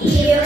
Here